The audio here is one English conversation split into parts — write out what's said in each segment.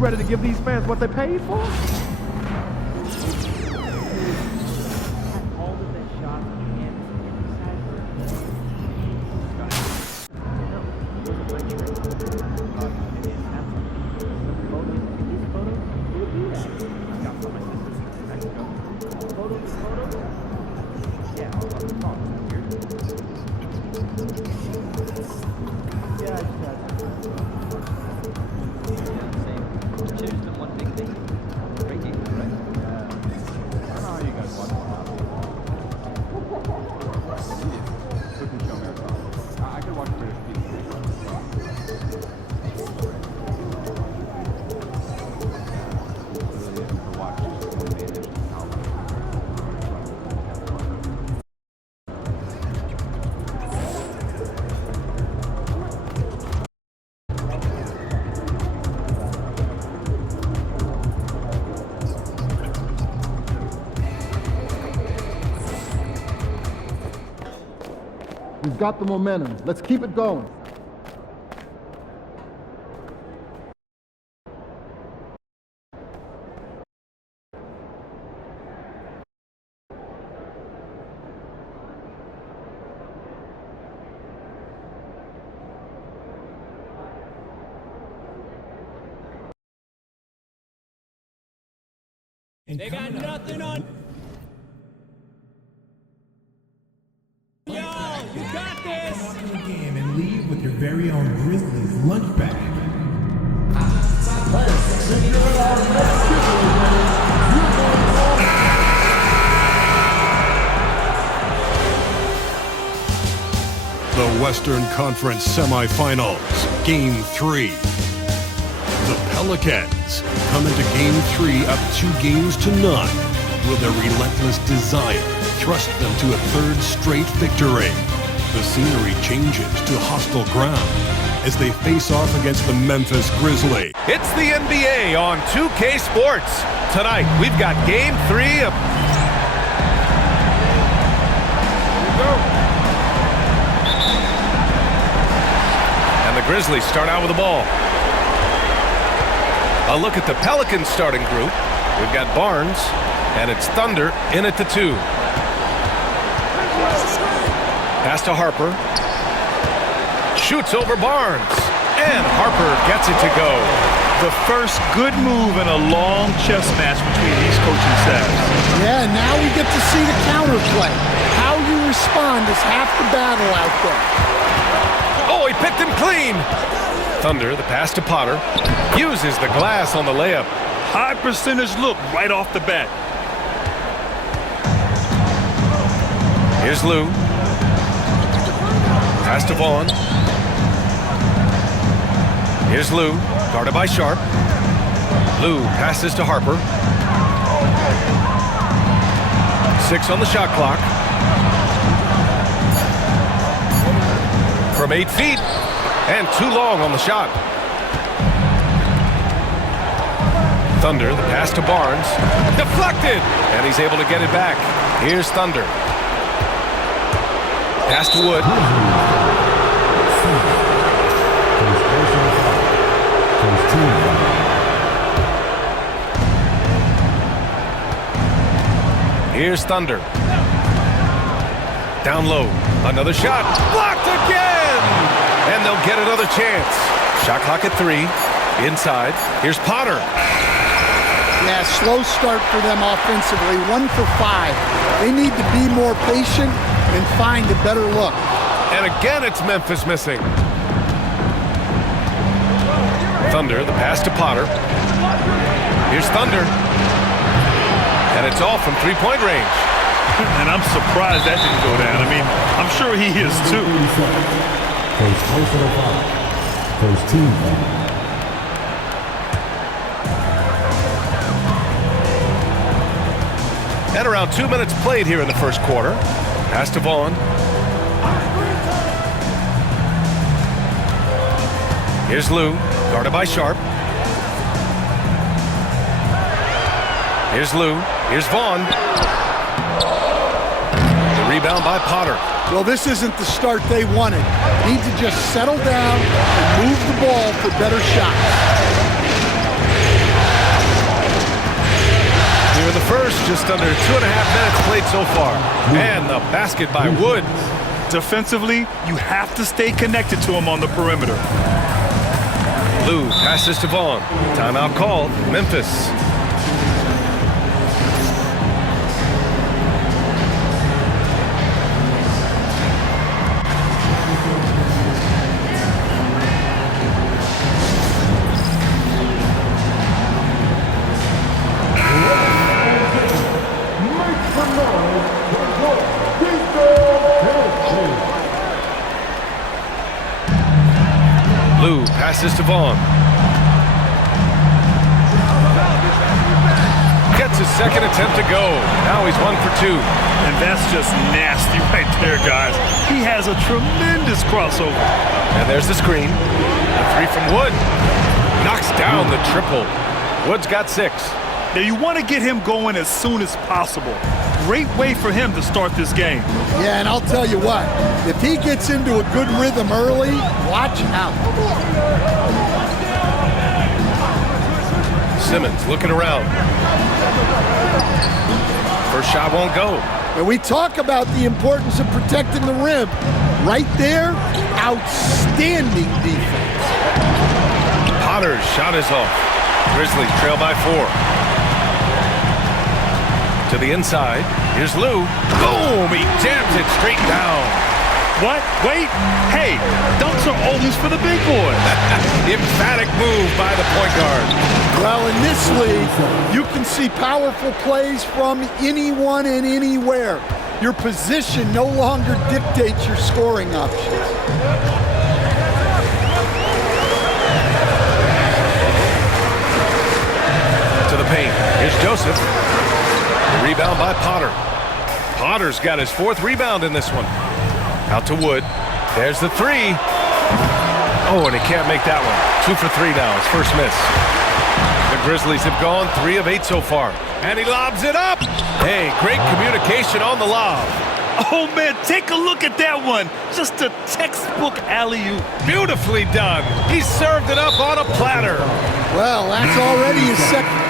ready to give these fans what they paid for? We've got the momentum. Let's keep it going. They got nothing on. Yo, you got this. Walk in the game and leave with your very own Grizzlies lunch bag. The Western Conference Semifinals, Game 3. The Pelicans come into Game 3 up 2-0. Will their relentless desire thrust them to a third straight victory? The scenery changes to hostile ground as they face off against the Memphis Grizzlies. It's the NBA on 2K Sports. Tonight, we've got Game 3 of... And the Grizzlies start out with the ball. A look at the Pelicans starting group. We've got Barnes, and it's Thunder in at the 2. Pass to Harper. Shoots over Barnes. And Harper gets it to go. The first good move in a long chess match between these coaching staffs. Yeah, now we get to see the counterplay. How you respond is half the battle out there. Oh, he picked him clean. Thunder, the pass to Potter, uses the glass on the layup. High percentage look right off the bat. Here's Lou. Pass to Vaughn. Here's Lou, guarded by Sharp. Lou passes to Harper. 6 on the shot clock. From 8 feet, and too long on the shot. Thunder, the pass to Barnes. Deflected! And he's able to get it back. Here's Thunder. Pass to Wood. Here's Thunder. Down low. Another shot. Blocked again! And they'll get another chance. Shot clock at 3. Inside. Here's Potter. Yeah, slow start for them offensively. 1 for 5. They need to be more patient and find a better look. And again, it's Memphis missing. Thunder, the pass to Potter. Here's Thunder. And it's all from three-point range. And I'm surprised that didn't go down. I mean, I'm sure he is too. First personal foul. First team foul. And around 2 minutes played here in the first quarter. Pass to Vaughn. Here's Lou, guarded by Sharp. Here's Lou. Here's Vaughn. The rebound by Potter. Well, this isn't the start they wanted. Need to just settle down and move the ball for better shots. of the first, just under 2.5 minutes played so far. And the basket by Wood. Defensively, you have to stay connected to him on the perimeter. Lou passes to Vaughn. Timeout called. Memphis. Lou passes to Vaughn. Gets his second attempt to go. Now he's 1 for 2. And that's just nasty right there, guys. He has a tremendous crossover. And there's the screen. A three from Wood. Knocks down the triple. Wood's got 6. Now you want to get him going as soon as possible. Great way for him to start this game. Yeah, and I'll tell you what, if he gets into a good rhythm early, watch out. Simmons looking around. First shot won't go. And we talk about the importance of protecting the rim. Right there, outstanding defense. Potter's shot is off. Grizzlies trail by 4. To the inside. Here's Lou. Boom! He jams it straight down. What? Wait. Hey, dunks are always for the big boy. Emphatic move by the point guard. Well, in this league, you can see powerful plays from anyone and anywhere. Your position no longer dictates your scoring options. To the paint. Here's Joseph. The rebound by Potter. Potter's got his 4th rebound in this one. Out to Wood. There's the 3. Oh, and he can't make that one. 2 for 3 now. His first miss. The Grizzlies have gone 3 of 8 so far. And he lobs it up. Hey, great communication on the lob. Oh, man, take a look at that one. Just a textbook alley-oop. Beautifully done. He served it up on a platter. Well, that's already his second.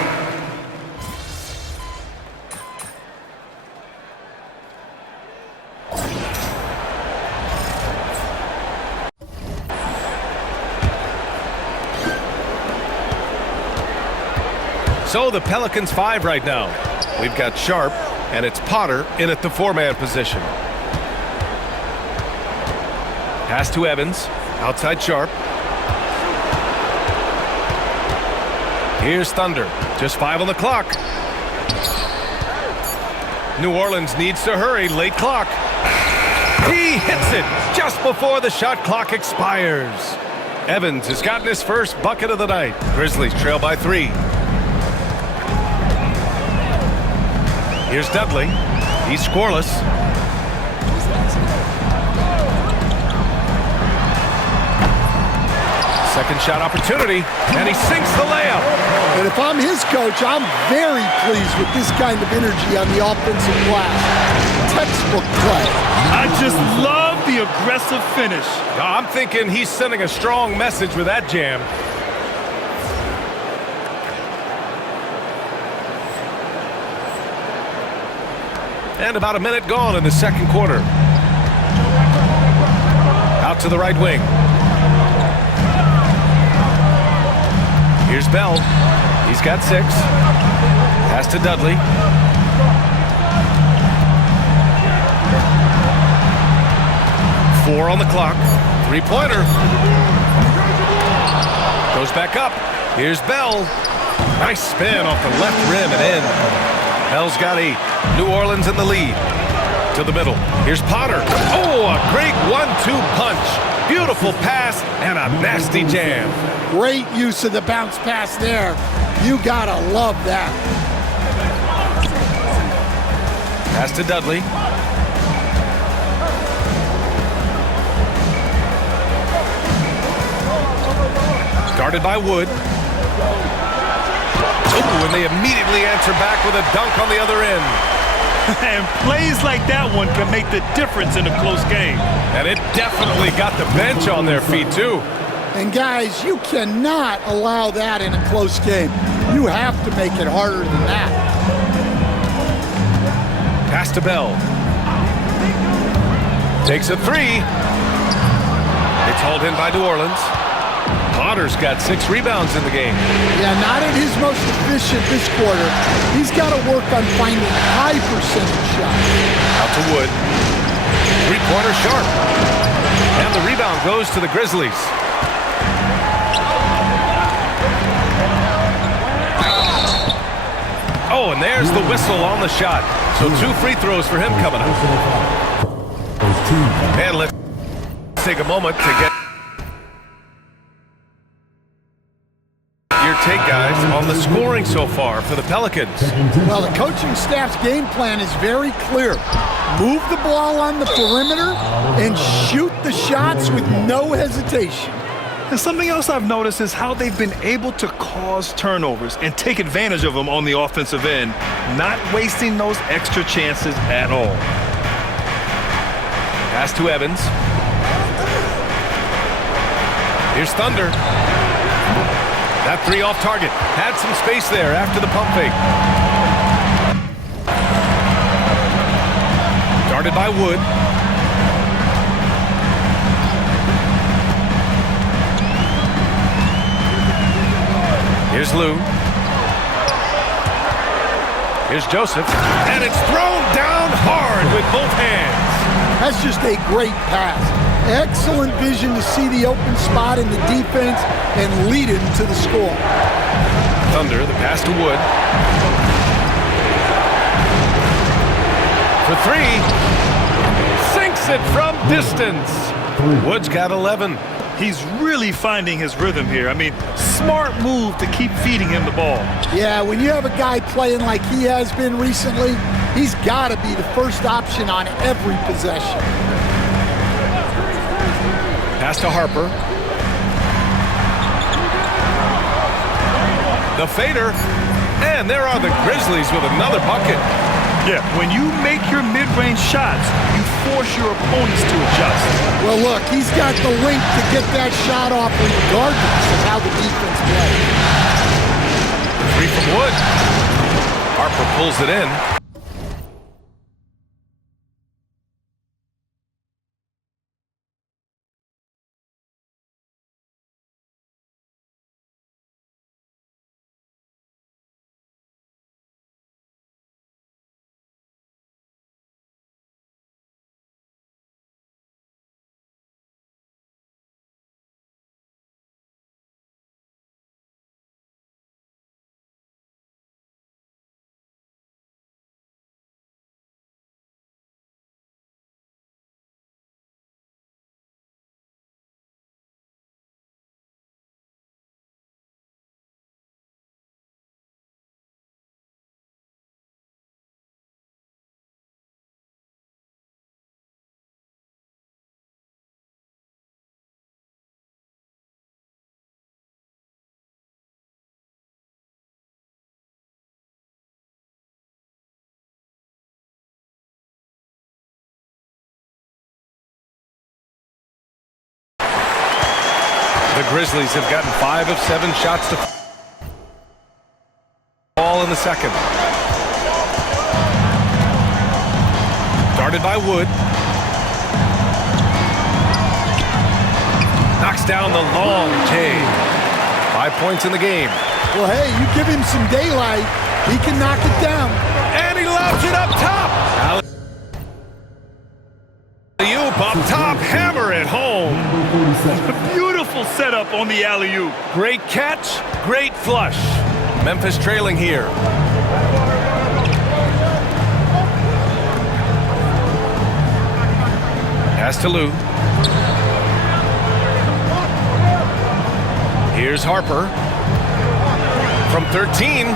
So the Pelicans 5 right now. We've got Sharp, and it's Potter in at the 4-man position. Pass to Evans, outside Sharp. Here's Thunder, just 5 on the clock. New Orleans needs to hurry, late clock. He hits it just before the shot clock expires. Evans has gotten his first bucket of the night. Grizzlies trail by 3. Here's Dudley. He's scoreless. Second shot opportunity, and he sinks the layup. And if I'm his coach, I'm very pleased with this kind of energy on the offensive glass. Textbook play. I just love the aggressive finish. I'm thinking he's sending a strong message with that jam. And about a minute gone in the second quarter. Out to the right wing. Here's Bell. He's got 6. Pass to Dudley. Four on the clock. 3-pointer. Goes back up. Here's Bell. Nice spin off the left rim and in. Bell's got 8. New Orleans in the lead. To the middle. Here's Potter. Oh, a great 1-2 punch. Beautiful pass and a nasty jam. Great use of the bounce pass there. You gotta love that. Pass to Dudley. Guarded by Wood. Oh, and they immediately answer back with a dunk on the other end. And plays like that one can make the difference in a close game. And it definitely got the bench on their feet, too. And guys, you cannot allow that in a close game. You have to make it harder than that. Pass to Bell. Takes a three. It's hauled in by New Orleans. Potter's got 6 rebounds in the game. Yeah, not at his most efficient this quarter. He's got to work on finding high percentage shots. Out to Wood. Three-pointer sharp. And the rebound goes to the Grizzlies. Oh, and there's the whistle on the shot. So 2 free throws for him coming up. And let's take a moment to get your take, guys, on the scoring so far for the Pelicans. Well, the coaching staff's game plan is very clear. Move the ball on the perimeter and shoot the shots with no hesitation. And something else I've noticed is how they've been able to cause turnovers and take advantage of them on the offensive end, not wasting those extra chances at all. Pass to Evans. Here's Thunder. That three off target. Had some space there after the pump fake. Guarded by Wood. Here's Lou. Here's Joseph. And it's thrown down hard with both hands. That's just a great pass. Excellent vision to see the open spot in the defense and lead him to the score. Thunder, the pass to Wood. For three. Sinks it from distance. Wood's got 11. He's really finding his rhythm here. I mean, smart move to keep feeding him the ball. Yeah, when you have a guy playing like he has been recently, he's got to be the first option on every possession. Pass to Harper. The fader. And there are the Grizzlies with another bucket. Yeah, when you make your mid-range shots, you force your opponents to adjust. Well, look, he's got the length to get that shot off regardless of how the defense plays. Three from Wood. Harper pulls it in. The Grizzlies have gotten 5 of 7 shots to fall in the second. Guarded by Wood. Knocks down the long take. 5 points in the game. Well, hey, you give him some daylight, he can knock it down. And he lobs it up top. Alley-oop up top, hammer it home. Beautiful setup on the alley-oop. Great catch, great flush. Memphis trailing here. Pass to Lou. Here's Harper. From 13.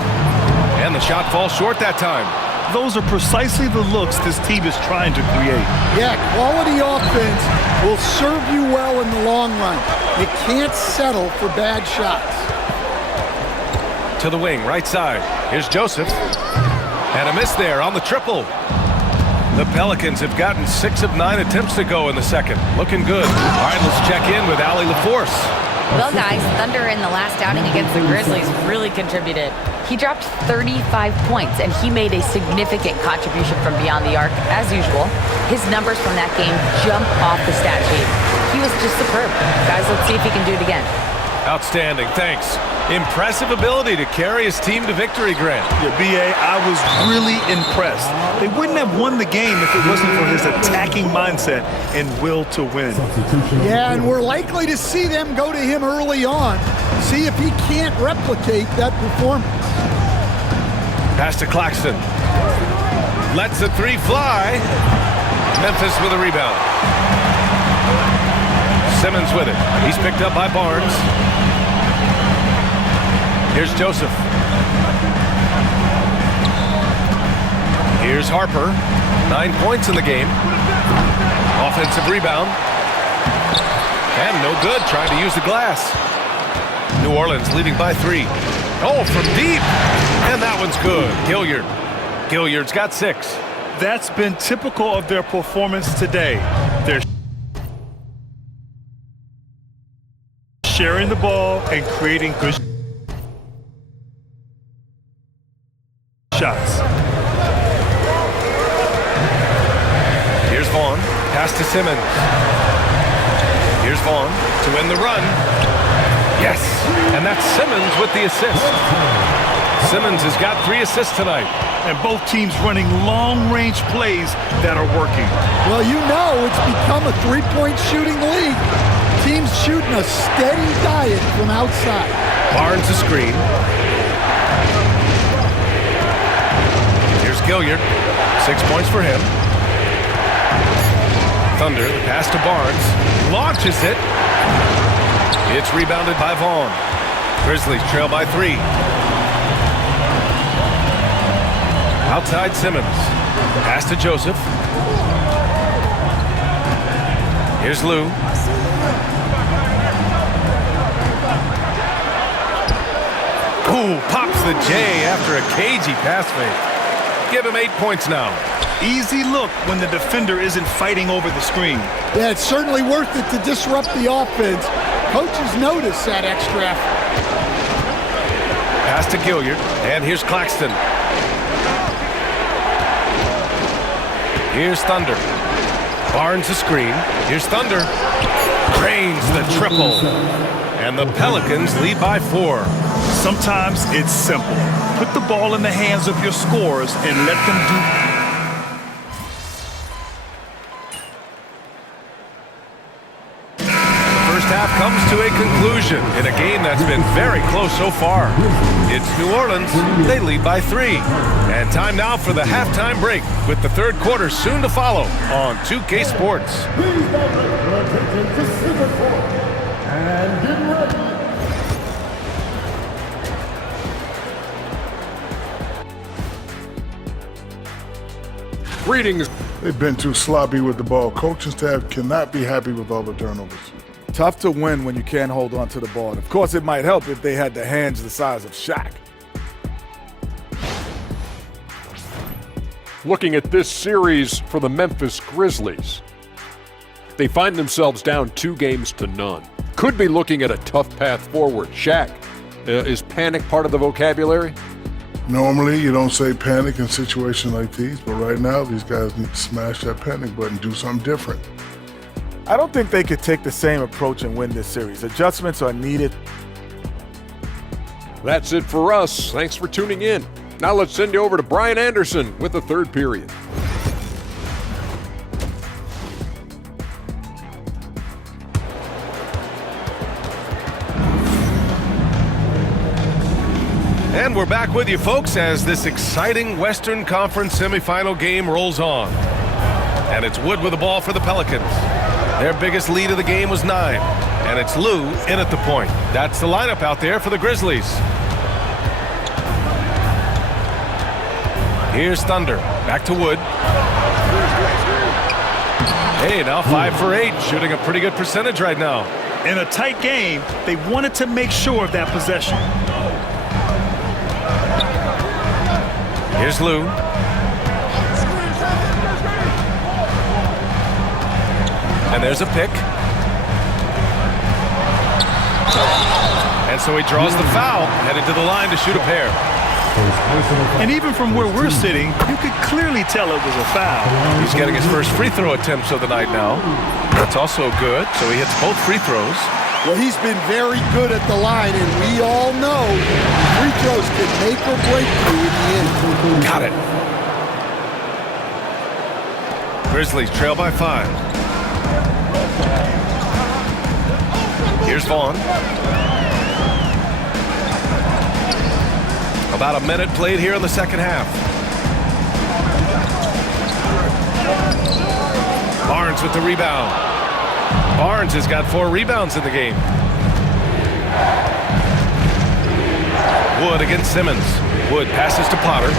And the shot falls short that time. Those are precisely the looks this team is trying to create. Yeah, quality offense will serve you well in the long run. You can't settle for bad shots. To the wing, right side. Here's Joseph. And a miss there on the triple. The Pelicans have gotten 6 of 9 attempts to go in the second. Looking good. All right, let's check in with Allie LaForce. Well, guys, Thunder in the last outing against the Grizzlies really contributed. He dropped 35 points, and he made a significant contribution from beyond the arc, as usual. His numbers from that game jump off the stat sheet. He was just superb. Guys, let's see if he can do it again. Outstanding, thanks. Impressive ability to carry his team to victory, Grant. Yeah, B.A., I was really impressed. They wouldn't have won the game if it wasn't for his attacking mindset and will to win. Yeah, and we're likely to see them go to him early on. See if he can't replicate that performance. Pass to Claxton. Lets the three fly. Memphis with a rebound. Simmons with it. He's picked up by Barnes. Here's Joseph. Here's Harper. 9 points in the game. Offensive rebound. And no good, trying to use the glass. New Orleans leading by 3. Oh, from deep. And that one's good. Gilliard. Gilliard's got 6. That's been typical of their performance today. They're sharing the ball and creating good shots. Here's Vaughn. Pass to Simmons. Here's Vaughn to win the run. Yes, and that's Simmons with the assist. Simmons has got 3 assists tonight. And both teams running long-range plays that are working. Well, you know it's become a three-point shooting league. Teams shooting a steady diet from outside. Barnes a screen. Here's Gilliard. 6 points for him. Thunder, the pass to Barnes. Launches it. It's rebounded by Vaughn. Grizzlies trail by 3. Outside Simmons. Pass to Joseph. Here's Lou. Ooh, pops the J after a cagey pass fake. Give him 8 points now. Easy look when the defender isn't fighting over the screen. Yeah, it's certainly worth it to disrupt the offense. Coaches notice that extra effort. Pass to Gilliard, and here's Claxton. Here's Thunder. Barnes a screen. Here's Thunder. Cranes the triple. And the Pelicans lead by 4. Sometimes it's simple. Put the ball in the hands of your scorers and let them do. Half comes to a conclusion in a game that's been very close so far. It's New Orleans. They lead by 3. And time now for the halftime break with the third quarter soon to follow on 2K Sports. And get ready. Greetings. They've been too sloppy with the ball. Coaching staff cannot be happy with all the turnovers. Tough to win when you can't hold on to the ball. And of course, it might help if they had the hands the size of Shaq. Looking at this series for the Memphis Grizzlies, they find themselves down 2 games to none. Could be looking at a tough path forward. Shaq, is panic part of the vocabulary? Normally, you don't say panic in situations like these, but right now, these guys need to smash that panic button, do something different. I don't think they could take the same approach and win this series. Adjustments are needed. That's it for us. Thanks for tuning in. Now let's send you over to Brian Anderson with the third period. And we're back with you, folks, as this exciting Western Conference semifinal game rolls on. And it's Wood with the ball for the Pelicans. Their biggest lead of the game was 9, and it's Lou in at the point. That's the lineup out there for the Grizzlies. Here's Thunder. Back to Wood. Hey, now 5 for 8, shooting a pretty good percentage right now. In a tight game, they wanted to make sure of that possession. Here's Lou. And there's a pick. And so he draws the foul, headed to the line to shoot a pair. And even from where we're sitting, you could clearly tell it was a foul. He's getting his first free throw attempts of the night now. That's also good, so he hits both free throws. Well, he's been very good at the line, and we all know free throws can make or break you in the end. Got it. Grizzlies trail by 5. Here's Vaughn. About a minute played here in the second half. Barnes with the rebound. Barnes has got 4 rebounds in the game. Wood against Simmons. Wood passes to Potter.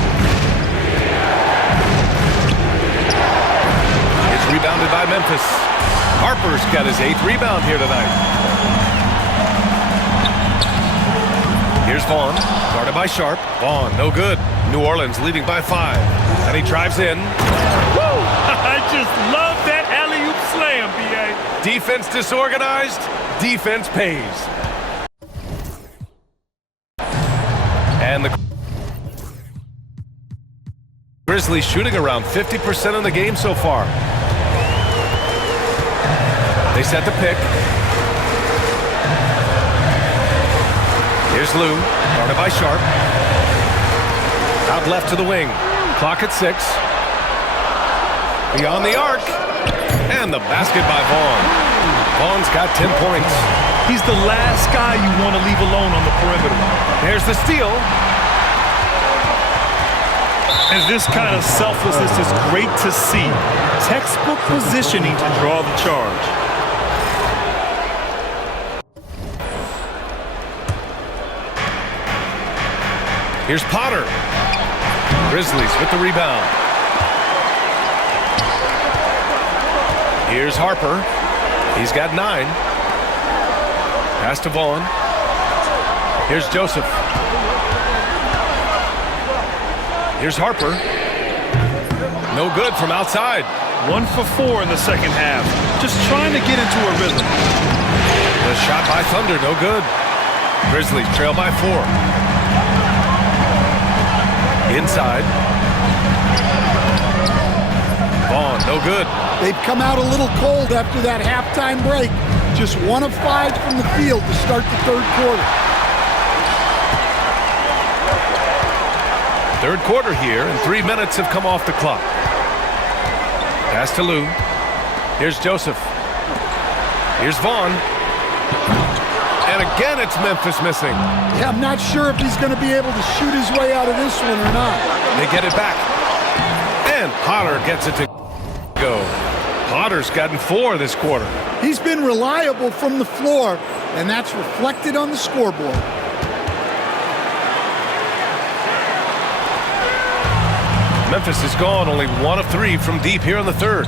It's rebounded by Memphis. Harper's got his 8th rebound here tonight. Here's Vaughn, guarded by Sharp. Vaughn, no good. New Orleans leading by 5. And he drives in. Woo! I just love that alley-oop slam, B.A. Defense disorganized, defense pays. And the Grizzlies shooting around 50% in the game so far. They set the pick. Here's Lou, guarded by Sharp. Out left to the wing. Clock at 6. Beyond the arc. And the basket by Vaughn. Vaughn's got 10 points. He's the last guy you want to leave alone on the perimeter. There's the steal. And this kind of selflessness is great to see. Textbook positioning to draw the charge. Here's Potter. Grizzlies with the rebound. Here's Harper. He's got 9. Pass to Vaughn. Here's Joseph. Here's Harper. No good from outside. 1 for 4 in the second half. Just trying to get into a rhythm. The shot by Thunder, no good. Grizzlies trail by 4. Inside. Vaughn, no good. They've come out a little cold after that halftime break. Just 1 of 5 from the field to start the third quarter. Third quarter here, and 3 minutes have come off the clock. Pass to Lou. Here's Joseph. Here's Vaughn. And again, it's Memphis missing. Yeah, I'm not sure if he's going to be able to shoot his way out of this one or not. They get it back. And Potter gets it to go. Potter's gotten 4 this quarter. He's been reliable from the floor, and that's reflected on the scoreboard. Memphis is gone, only 1 of 3 from deep here in the third.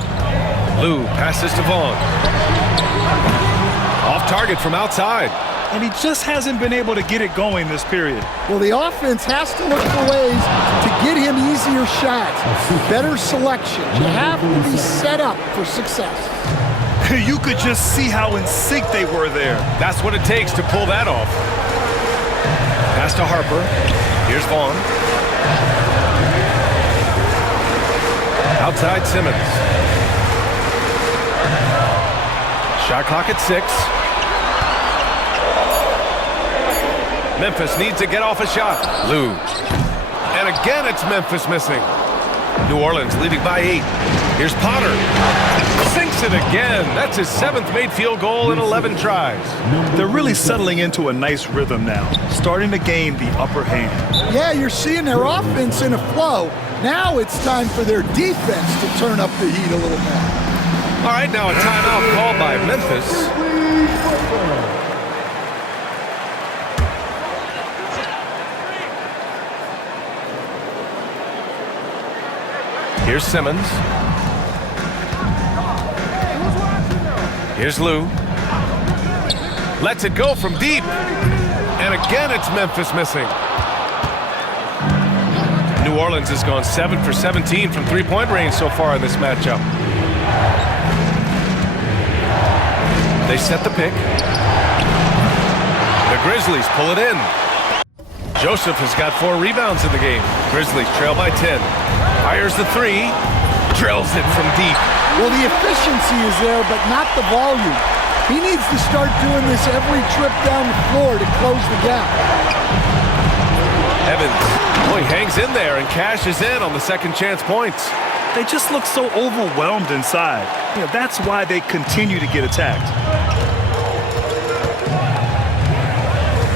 Lou passes to Vaughn. Off target from outside. And he just hasn't been able to get it going this period. Well, the offense has to look for ways to get him easier shots, better selection. You have to be set up for success. You could just see how in sync they were there. That's what it takes to pull that off. Pass to Harper. Here's Vaughn. Outside Simmons. Shot clock at 6. Memphis needs to get off a shot. Lou. And again, it's Memphis missing. New Orleans leading by 8. Here's Potter. Sinks it again. That's his 7th made field goal in 11 tries. They're really settling into a nice rhythm now, starting to gain the upper hand. Yeah, you're seeing their offense in a flow. Now it's time for their defense to turn up the heat a little more. All right, now a timeout called by Memphis. Here's Simmons. Here's Lou. Lets it go from deep. And again, it's Memphis missing. New Orleans has gone 7 for 17 from three-point range so far in this matchup. They set the pick. The Grizzlies pull it in. Joseph has got 4 rebounds in the game. Grizzlies trail by 10. Fires the 3. Drills it from deep. Well, the efficiency is there, but not the volume. He needs to start doing this every trip down the floor to close the gap. Evans, he hangs in there and cashes in on the second chance points. They just look so overwhelmed inside. That's why they continue to get attacked.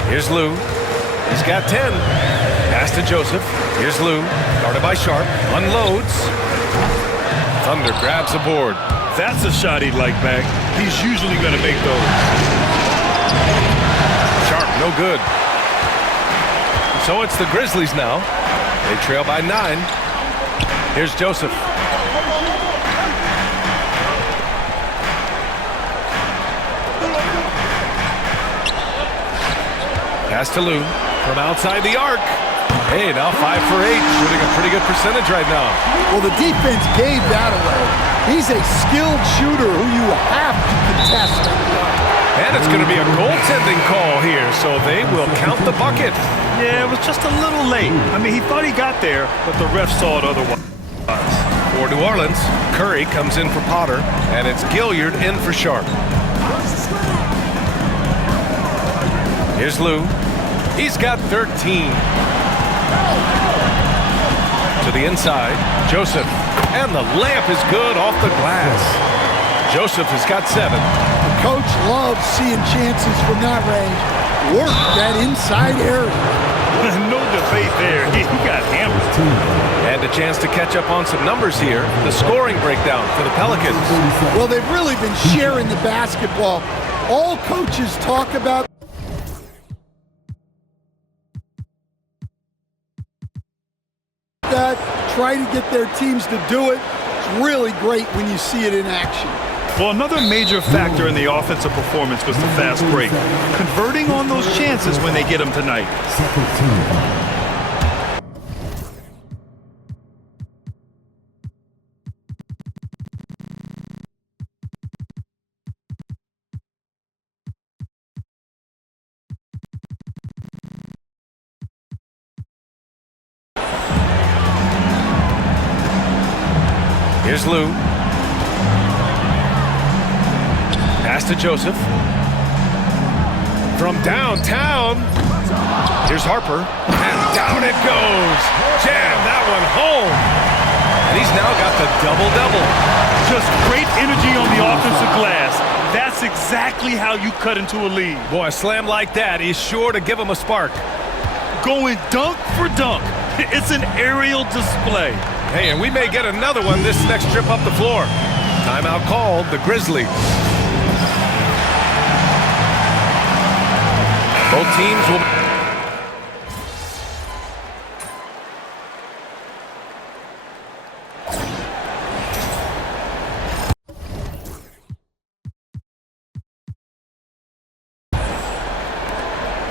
Here's Lou. He's got 10. Pass to Joseph. Here's Lou. Guarded by Sharp. Unloads. Thunder grabs a board. That's a shot he'd like back. He's usually going to make those. Sharp, no good. So it's the Grizzlies now. They trail by 9. Here's Joseph. Pass to Lou from outside the arc. Hey, now 5 for 8, shooting a pretty good percentage right now. Well, the defense gave that away. He's a skilled shooter who you have to contest. And it's going to be a goaltending call here, so they will count the bucket. Yeah, it was just a little late. I mean, he thought he got there, but the ref saw it otherwise. For New Orleans, Curry comes in for Potter, and it's Gilliard in for Sharp. Here's Lou. He's got 13. To the inside, Joseph. And the layup is good off the glass. Joseph has got 7. The coach loves seeing chances from that range. Work that inside area. No debate there. He got hammered. And a chance to catch up on some numbers here. The scoring breakdown for the Pelicans. Well, they've really been sharing the basketball. All coaches talk about that, try to get their teams to do it. It's really great when you see it in action. Well, another major factor in the offensive performance was the fast break. Converting on those chances when they get them tonight. Here's Lou. Pass to Joseph. From downtown. Here's Harper. And down it goes. Jam that one home. And he's now got the double-double. Just great energy on the offensive glass. That's exactly how you cut into a lead. Boy, a slam like that is sure to give him a spark. Going dunk for dunk. It's an aerial display. Hey, and we may get another one this next trip up the floor. Timeout called, the Grizzlies. Both teams will...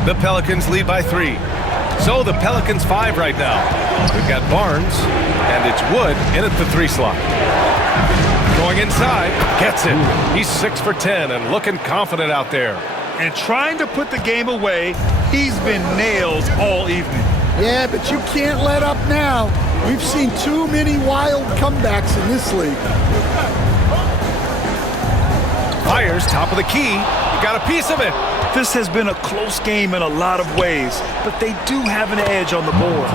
The Pelicans lead by 3. So the Pelicans 5 right now. We've got Barnes, and it's Wood in at the 3 slot. Going inside, gets it. He's 6 for 10 and looking confident out there. And trying to put the game away, he's been nails all evening. Yeah, but you can't let up now. We've seen too many wild comebacks in this league. Fires, top of the key. He got a piece of it. This has been a close game in a lot of ways, but they do have an edge on the board.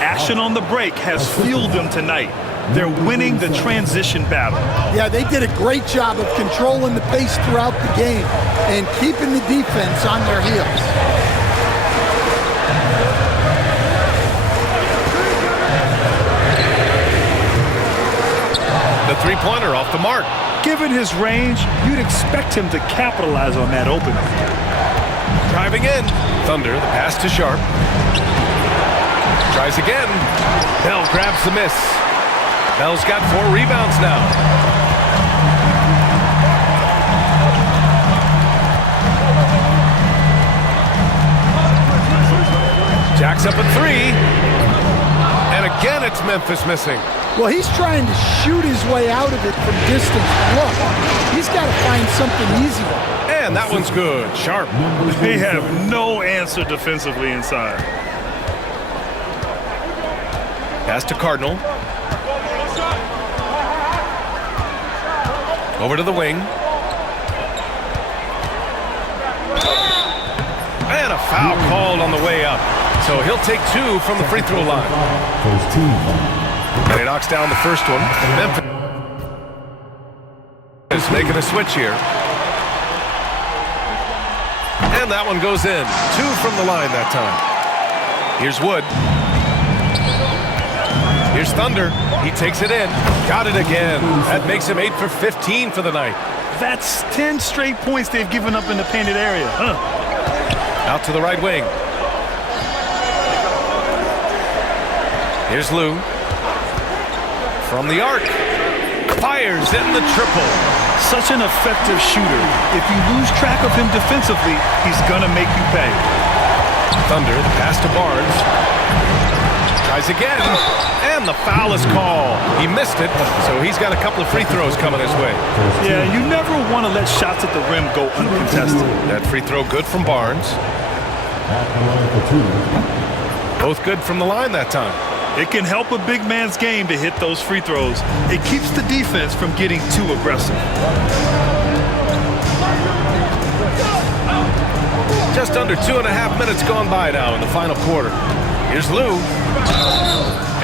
Action on the break has fueled them tonight. They're winning the transition battle. Yeah, they did a great job of controlling the pace throughout the game and keeping the defense on their heels. The three-pointer off the mark. Given his range, you'd expect him to capitalize on that opening. Driving in. Thunder, the pass to Sharp. Tries again. Bell grabs the miss. Bell's got 4 rebounds now. Jack's up a 3. And again, it's Memphis missing. Well, he's trying to shoot his way out of it from distance. Look, he's got to find something easier. And that one's good. Sharp. They have no answer defensively inside. Pass to Cardinal. Over to the wing. And a foul called on the way up. So he'll take 2 from the free throw line. And he knocks down the first one. Memphis is making a switch here. And that one goes in. 2 from the line that time. Here's Wood. Here's Thunder. He takes it in. Got it again. That makes him 8 for 15 for the night. That's 10 straight points they've given up in the painted area. Out to the right wing. Here's Lou. From the arc. Fires in the triple. Such an effective shooter. If you lose track of him defensively, he's gonna make you pay. Thunder, the pass to Barnes. Tries again. And the foul is called. He missed it, so he's got a couple of free throws coming his way. Yeah, you never want to let shots at the rim go uncontested. That free throw good from Barnes. Both good from the line that time. It can help a big man's game to hit those free throws. It keeps the defense from getting too aggressive. Just under 2.5 minutes gone by now in the final quarter. Here's Lou.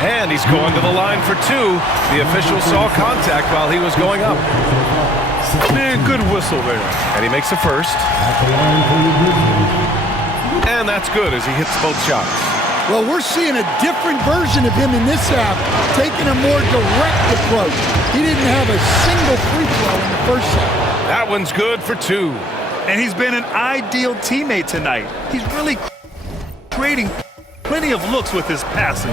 And he's going to the line for 2. The official saw contact while he was going up. Man, good whistle there. And he makes the first. And that's good as he hits both shots. Well, we're seeing a different version of him in this half, taking a more direct approach. He didn't have a single free throw in the first half. That one's good for 2. And he's been an ideal teammate tonight. He's really creating plenty of looks with his passing.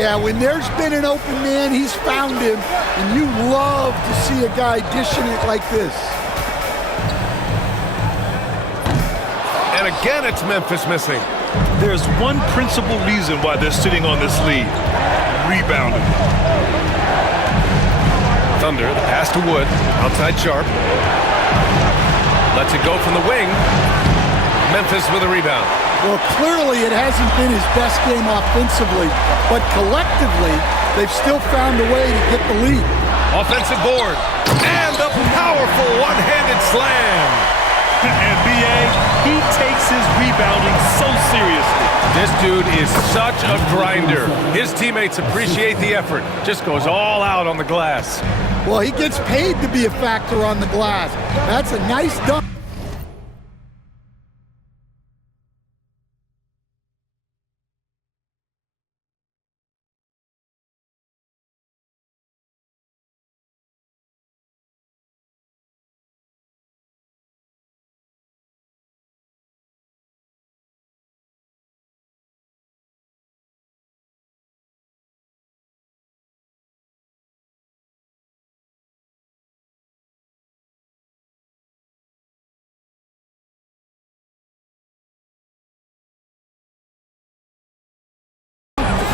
Yeah, when there's been an open man, he's found him, and you love to see a guy dishing it like this. And again, it's Memphis missing. There's one principal reason why they're sitting on this lead. Rebounding. Thunder, the pass to Wood. Outside Sharp. Lets it go from the wing. Memphis with a rebound. Well, clearly it hasn't been his best game offensively, but collectively, they've still found a way to get the lead. Offensive board. And a powerful one-handed slam. And B.A., he takes his rebounding so seriously. This dude is such a grinder. His teammates appreciate the effort. Just goes all out on the glass. Well, he gets paid to be a factor on the glass. That's a nice dunk.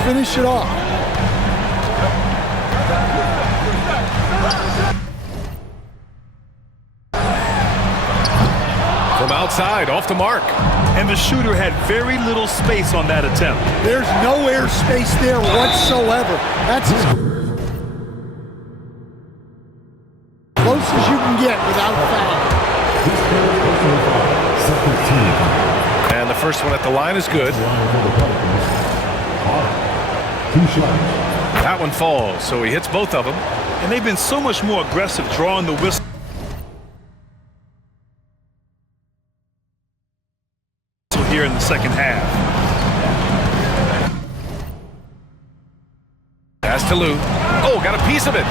Finish it off. From outside, off the mark. And the shooter had very little space on that attempt. There's no air space there whatsoever. That's as close as you can get without foul. And the first one at the line is good. That one falls, so he hits both of them. And they've been so much more aggressive drawing the whistle here in the second half. Pass to Lou. Oh, got a piece of it.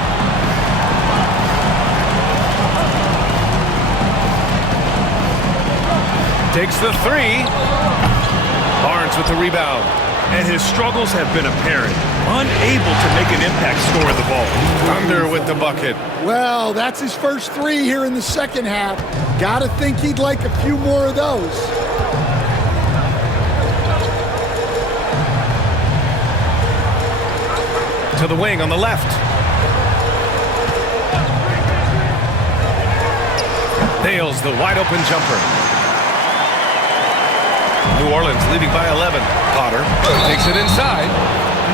Takes the 3. Barnes with the rebound. and his struggles have been apparent. Unable to make an impact scoring the ball. Thunder with the bucket. Well, that's his first 3 here in the second half. Gotta think he'd like a few more of those. To the wing on the left. Nails the wide open jumper. New Orleans leading by 11. Potter takes it inside.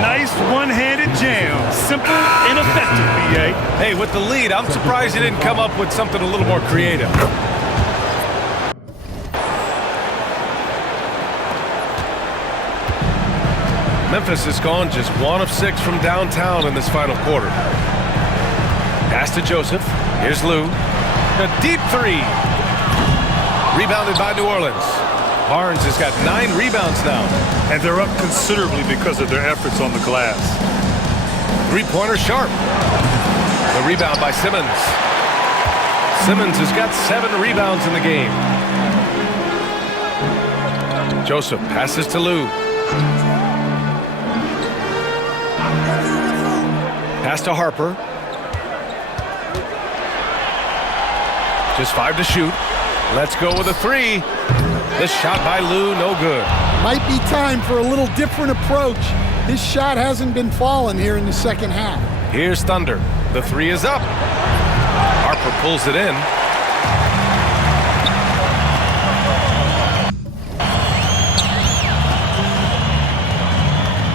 Nice one-handed jam. Simple and effective, B.A. Hey, with the lead, I'm surprised he didn't come up with something a little more creative. Memphis has gone just 1 of 6 from downtown in this final quarter. Pass to Joseph. Here's Lou. A deep 3. Rebounded by New Orleans. Barnes has got 9 rebounds now. And they're up considerably because of their efforts on the glass. Three-pointer Sharp. The rebound by Simmons. Simmons has got 7 rebounds in the game. Joseph passes to Lou. Pass to Harper. Just 5 to shoot. Let's go with a 3. The shot by Lou, no good. Might be time for a little different approach. His shot hasn't been falling here in the second half. Here's Thunder. The 3 is up. Harper pulls it in.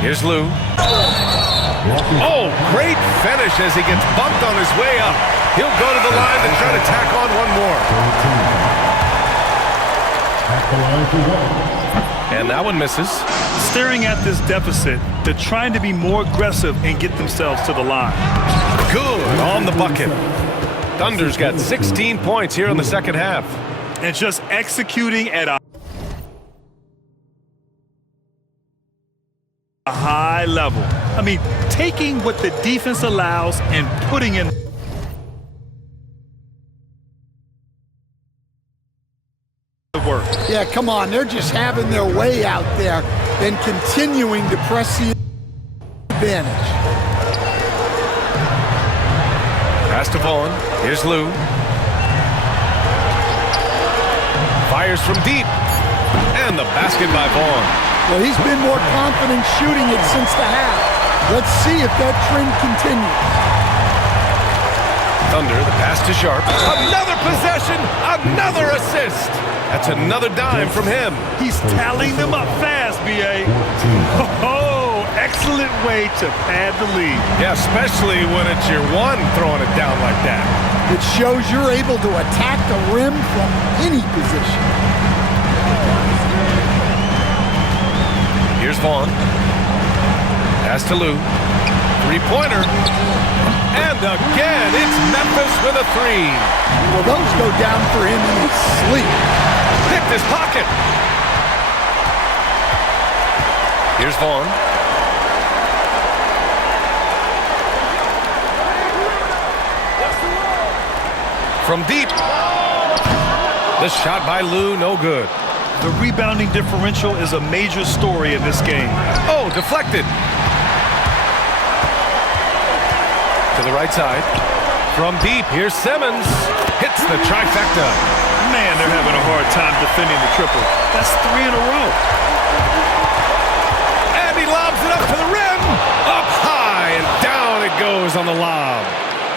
Here's Lou. Oh, great finish as he gets bumped on his way up. He'll go to the line and try to tack on one more. And that one misses. Staring at this deficit, they're trying to be more aggressive and get themselves to the line. Good on the bucket. Thunder's got 16 points here in the second half. And just executing at a high level. I mean, taking what the defense allows and putting in the work. Yeah, come on. They're just having their way out there and continuing to press the advantage. Pass to Vaughn. Here's Lou. Fires from deep. And the basket by Vaughn. Well, he's been more confident shooting it since the half. Let's see if that trend continues. Thunder, the pass to Sharp. Another possession, another assist. That's another dime from him. He's tallying them up fast, B.A. Oh, excellent way to pad the lead. Yeah, especially when it's your one throwing it down like that. It shows you're able to attack the rim from any position. Here's Vaughn. Pass to Lou. Three-pointer. And again, it's Memphis with a 3. Well, those go down for him in his sleep. Picked his pocket. Here's Vaughn. From deep. The shot by Lou, no good. The rebounding differential is a major story in this game. Oh, deflected. To the right side. From deep, here's Simmons. Hits the trifecta. Man, they're having a hard time defending the triple. That's 3 in a row. And he lobs it up to the rim. Up high, and down it goes on the lob.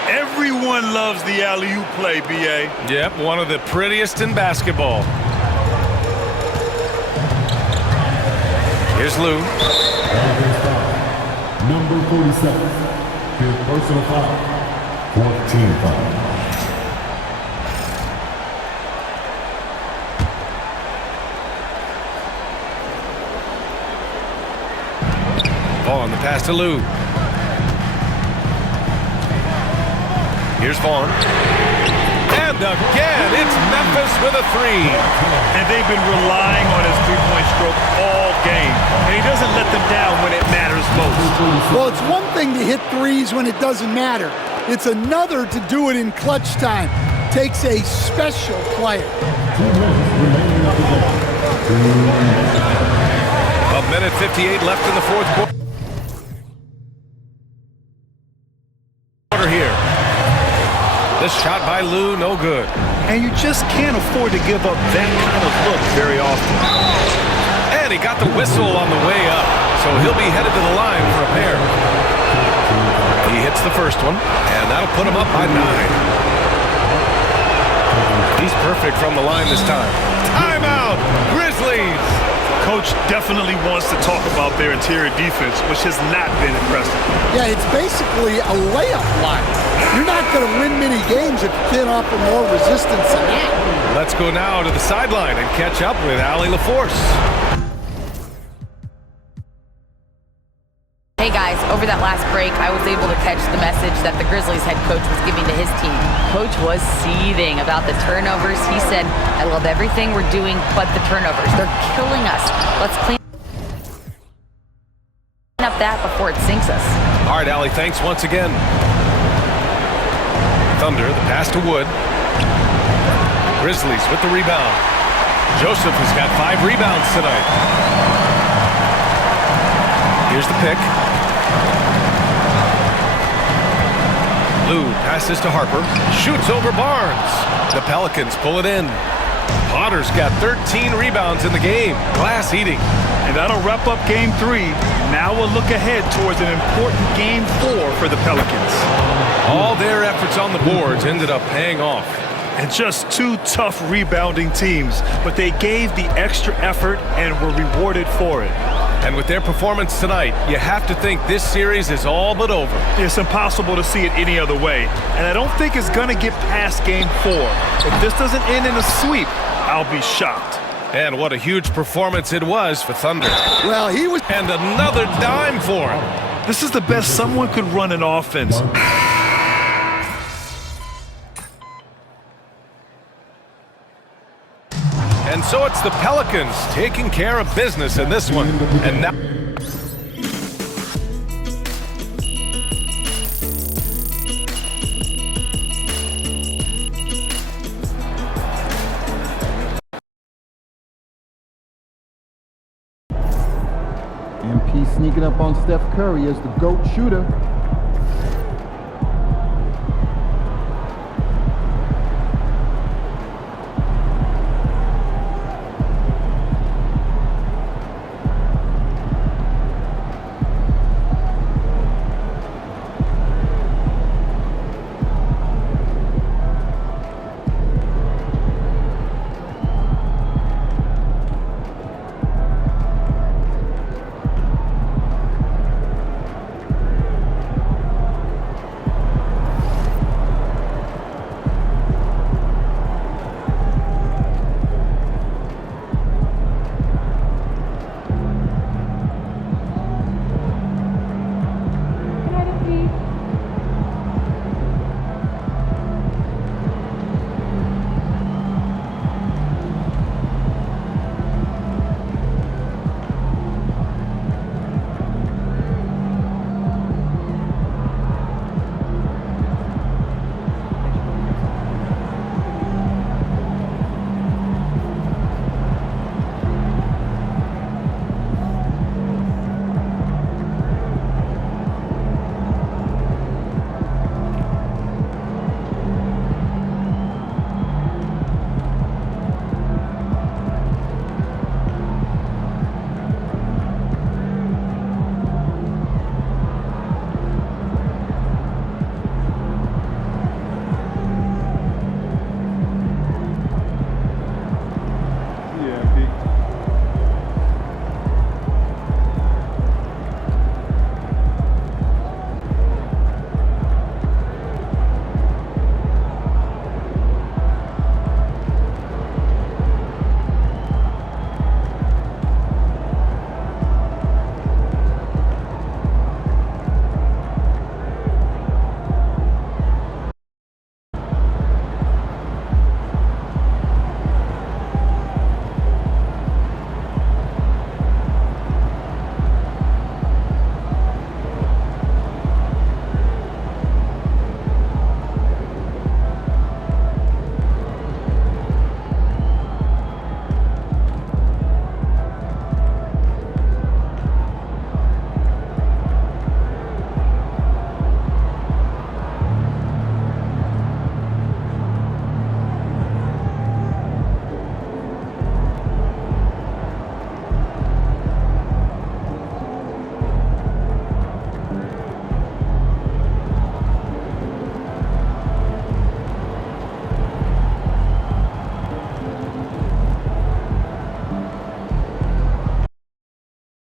Everyone loves the alley-oop play, B.A. Yep, one of the prettiest in basketball. Here's Lou. Number 47. His personal foul. 14 foul. Vaughn, the pass to Lou. Here's Vaughn. And again, it's Memphis with a 3. And they've been relying on his three-point stroke all game. And he doesn't let them down when it matters most. Well, it's one thing to hit threes when it doesn't matter. It's another to do it in clutch time. Takes a special player. 2 minutes remaining of the game. A minute 58 left in the fourth quarter here. This shot by Lou, no good. And you just can't afford to give up that kind of look very often. And he got the whistle on the way up, so he'll be headed to the line for a pair. He hits the first one, and that'll put him up by 9. He's perfect from the line this time. Timeout, Grizzlies! Coach definitely wants to talk about their interior defense, which has not been impressive. Yeah, it's basically a layup line. You're not going to win many games if you can't offer more resistance than that. Let's go now to the sideline and catch up with Allie LaForce. Hey guys, over that last break, I was able to catch the message that the Grizzlies head coach was giving to his team. Coach was seething about the turnovers. He said, I love everything we're doing but the turnovers. They're killing us. Let's clean up that before it sinks us. All right, Allie, thanks once again. Thunder, the pass to Wood. Grizzlies with the rebound. Joseph has got 5 rebounds tonight. Here's the pick. Lou passes to Harper. Shoots over Barnes. The Pelicans pull it in. Potter's got 13 rebounds in the game. Glass eating. And that'll wrap up Game 3. Now we'll look ahead towards an important Game 4 for the Pelicans. All their efforts on the boards ended up paying off. And just 2 tough rebounding teams, but they gave the extra effort and were rewarded for it. And with their performance tonight, you have to think this series is all but over. It's impossible to see it any other way, and I don't think it's going to get past Game 4. If this doesn't end in a sweep, I'll be shocked. And what a huge performance it was for Thunder. Well, he was... And another dime for him. This is the best someone could run an offense. And so it's the Pelicans taking care of business in this one. And now... MP sneaking up on Steph Curry as the GOAT shooter.